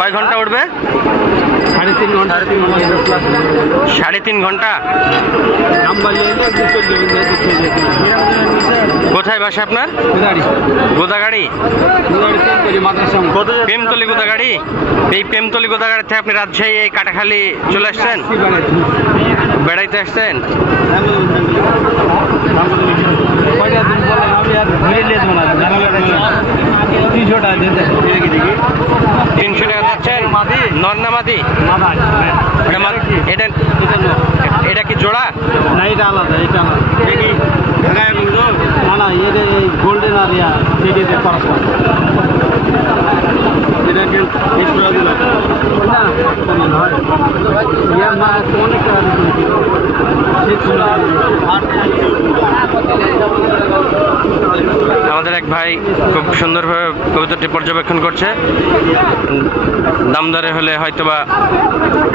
কয় ঘন্টা উঠবে? 3.5 ঘন্টা। 3.5 ঘন্টা। কোথায় বাসা আপনার? গোদাগাড়ি। প্রেমতলি গোদাগাড়ি। এই প্রেমতলি গোদাগাড়ি থেকে আপনি রাজশাহী এই কাটাখালী চলে আসছেন, বেড়াইতে আসছেন? তিনশো টাকা যাচ্ছেন? নর্নামাদি এটা কি জোড়া? না, এটা আলাদা। এটা না, এটা গোল্ডেন আর আমাদের এক ভাই খুব সুন্দরভাবে কবুতরটি পর্যবেক্ষণ করছে। দাম দরে হলে হয়তোবা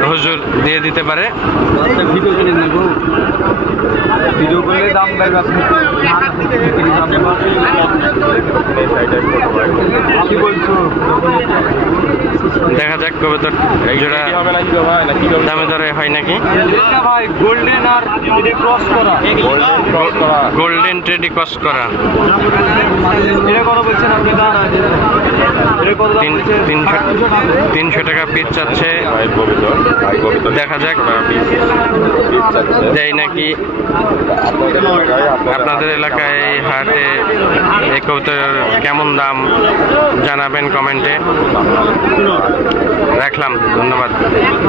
হুজুর দিয়ে দিতে পারে। ভিডিও করলে দাম দেখা যাক কবুতর জোড়া দামে দরে হয় নাকি। ভাই গোল্ডেন আর ক্রস করা, গোল্ডেন ট্রেডি ক্রস করা। 300 টাকা পিস চাচ্ছে। দেখা যাক দেয় নাকি। আপনাদের এলাকায় হাটে এই কবুতরের কেমন দাম জানাবেন কমেন্টে। রাখলাম, ধন্যবাদ।